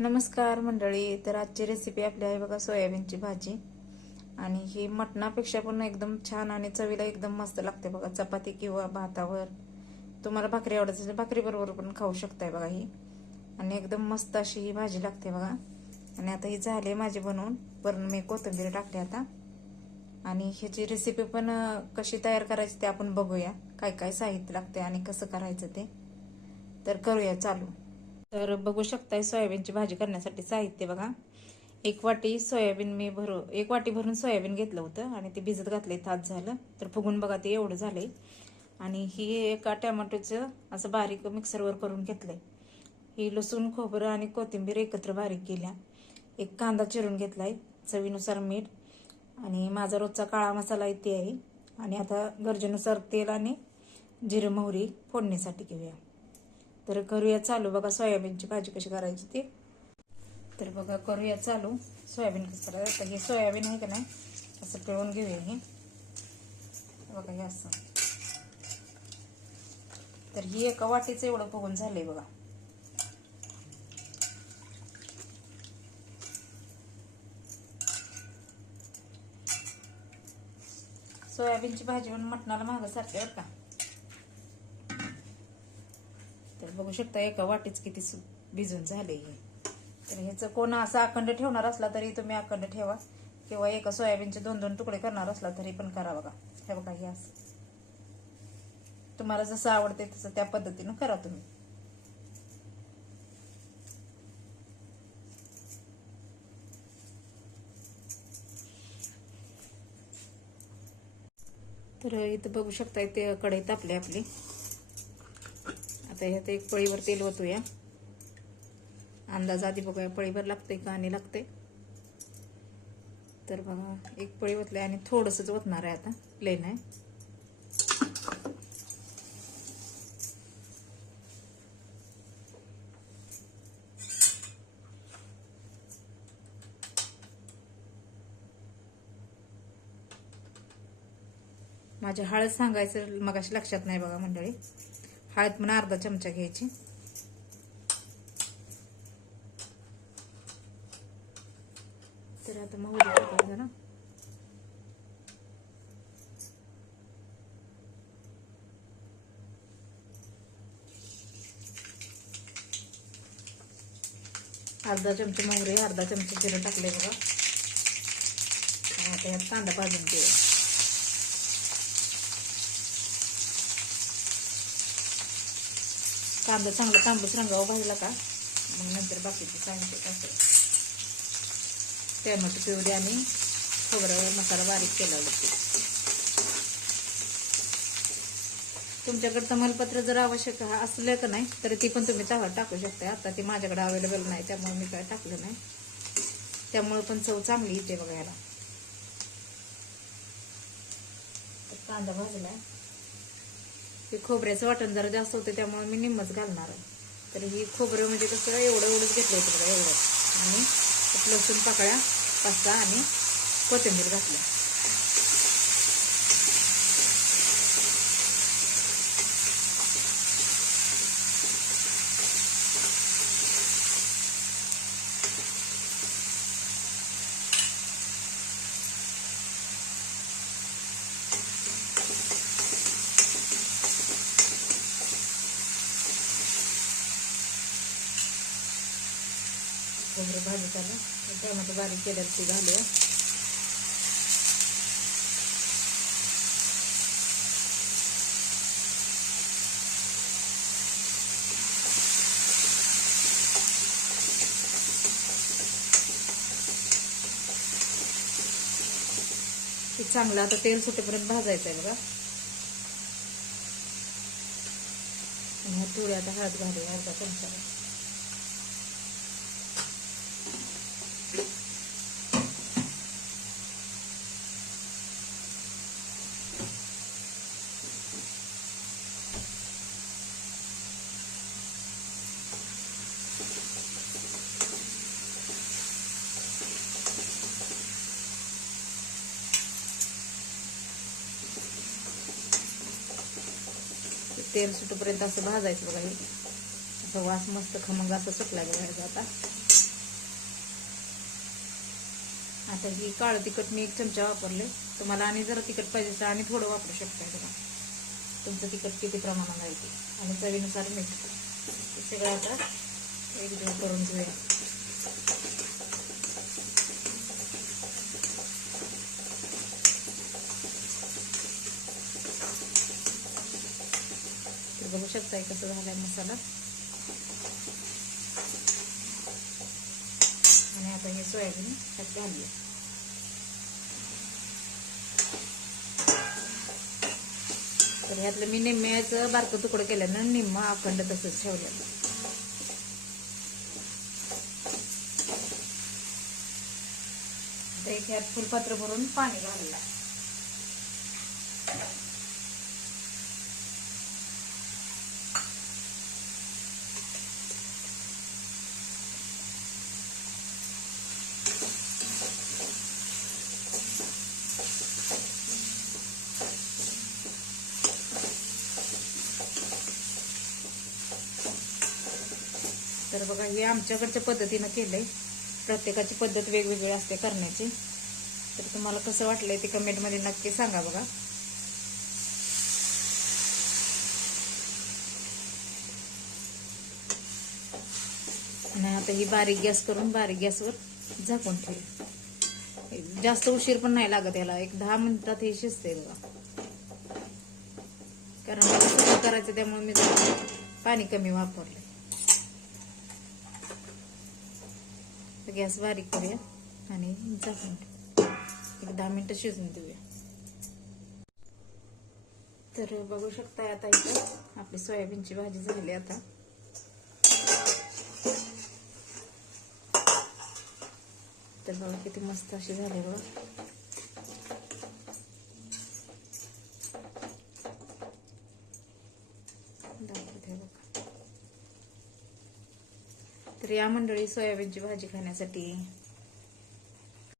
नमस्कार मंडळी. तर आजची रेसिपी आपली आहे बघा सोयाबीनची भाजी. आणि ही मटणापेक्षा पण एकदम छान आणि चवीला एकदम मस्त लागते बघा. चपाती किंवा भातावर, तुम्हाला भाकरी आवडत असेल भाकरी बरोबर पण खाऊ शकताय बघा ही. आणि एकदम मस्त अशी ही भाजी लागते बघा. आणि आता ही झाली माझी बनवून, वरून मी कोथिंबीर टाकते आता. आणि ह्याची रेसिपी पण कशी तयार करायची ते आपण बघूया. काय काय साहित्य लागते आणि कसं करायचं ते. तर करूया चालू. तर बघू शकताय सोयाबीनची भाजी करण्यासाठी साहित्य बघा. एक वाटी सोयाबीन एक वाटी भरून सोयाबीन घेतलं होतं आणि ते भिजत घातले, तास झालं. तर फुगून बघा ते एवढं झालंय. आणि ही एका टोमॅटोचं असं बारीक मिक्सरवर करून घेतलंय. ही लसूण, खोबरं आणि कोथिंबीर एकत्र बारीक केल्या. एक कांदा चिरून घेतलाय, चवीनुसार मीठ, आणि माझा रोजचा काळा मसाला इथे आहे. आणि आता गरजेनुसार तेल आणि जिरे मोहरी फोडणीसाठी घेऊया. तर करूया चालू बघा सोयाबीनची भाजी कशी करायची ती. तर बघा करूया चालू सोयाबीन कसं करायचं. हे सोयाबीन आहे का नाही, असं पिळून घेऊया. हे बघा हे असं. तर ही एका वाटीचं एवढं फुगून झालंय बघा. सोयाबीनची भाजी पण मटणाला महाग सारखे बरं का. तर बघू शकता एका वाटीच किती भिजून झाले हे. तर ह्याचं कोण असं अखंड ठेवणार असला तरी तुम्ही अखंड ठेवा, किंवा एका सोयाबीनचे 2-2 तुकडे करणार असला तरी पण करा बघा. हे बघा हे असं तुम्हाला जसं आवडते तसं त्या पद्धतीनं करा तुम्ही. तर इथं बघू शकता ते कढई तापली आपली. आता ह्यात एक पळीवर तेल ओतूया. अंदाज आधी बघूया पळीभर लागते का आणि लागते. तर बघा एक पळी ओतले आणि थोडंसंच ओतणार आहे आता, प्लेन आहे. माझी हळद सांगायचं मगाशी लक्षात नाही बघा मंडळी. हळद पण अर्धा चमचा घ्यायची. तर आता मोहरी टाकायचं जरा. अर्धा चमचा मोहरी, अर्धा चमचा जिरं टाकले बघा. आता यात कांदा भाजून घेऊया. कांदा चांगला तांबूस रंगावर भाजला का मग नंतर बाकीचे साहित्य टाकायचं. टोमॅटो पिवरी आणि खोबरं मसाला बारीक केला होता. तुमच्याकडे तमालपत्र जर आवश्यक असलं का नाही तर ती पण तुम्ही टाकू शकता. आता ती माझ्याकडे अवेलेबल नाही त्यामुळे मी काय टाकलं नाही. त्यामुळे पण चव चांगली येते बघा याला. कांदा भाजलाय. हे खोबऱ्याचं वाटण जरा जास्त होतं त्यामुळे मी निम्मच घालणार आहे. तर ही खोबरं म्हणजे कसं एवढंच घेतलं होतं बघा, एवढं. आणि लसूण पाकळ्या 5-6 आणि कोथिंबीर घातली. खोबरं भाजत आलं. टोमॅटो बारीक केल्यावर ते घालूया. ते चांगलं आता तेल सुटेपर्यंत भाजायचं आहे बघा. आणि थोडी आता हळद घालूया अर्धा चमचा. तेल सुटेपर्यंत असं भाजायचं बघा. हे असं वास मस्त खमंग असं सुटला बघा आता. आता ही काळं तिखट मी 1 चमचा वापरले. तुम्हाला आणि जरा तिखट पाहिजे तर आणि थोडं वापरू शकता बघा. तुमचं तिखट किती प्रमाणात आहे ते, आणि चवीनुसार मीठ. हे सगळं आता एकजीव करून घेऊया. तर बघू शकताय कसं झालाय मसाला. आणि आता हे सोयाबीन त्यात घालूया. तर ह्यातलं मी निम्म्याचं बारकं तुकडं केल्यानं निम्म अखंड तसंच ठेवलेलं. आता एक ह्यात फुलपात्र भरून पाणी घालूया. तर बघा हे आमच्याकडच्या पद्धतीनं केलंय. प्रत्येकाची पद्धत वेगवेगळी असते करण्याची. तर तुम्हाला कसं वाटलंय ते कमेंटमध्ये नक्की सांगा बघा. आणि आता ही बारीक गॅस करून बारीक गॅसवर झाकून ठेवू. जास्त उशीर पण नाही लागत याला. एक 10 मिनिटात हे शिजते बघा. कारण मला सुकं करायचं त्यामुळे मी पाणी कमी वापरले. गॅस बारीक करूया आणि झाकून एक 10 मिनिटं शिजून देऊया. तर बघू शकताय आता इथं आपली सोयाबीनची भाजी झाली. आता तर बघा किती मस्त अशी झाली बघा. दाखवते बघा. तर या मंडळी सोयाबीनची भाजी खाण्यासाठी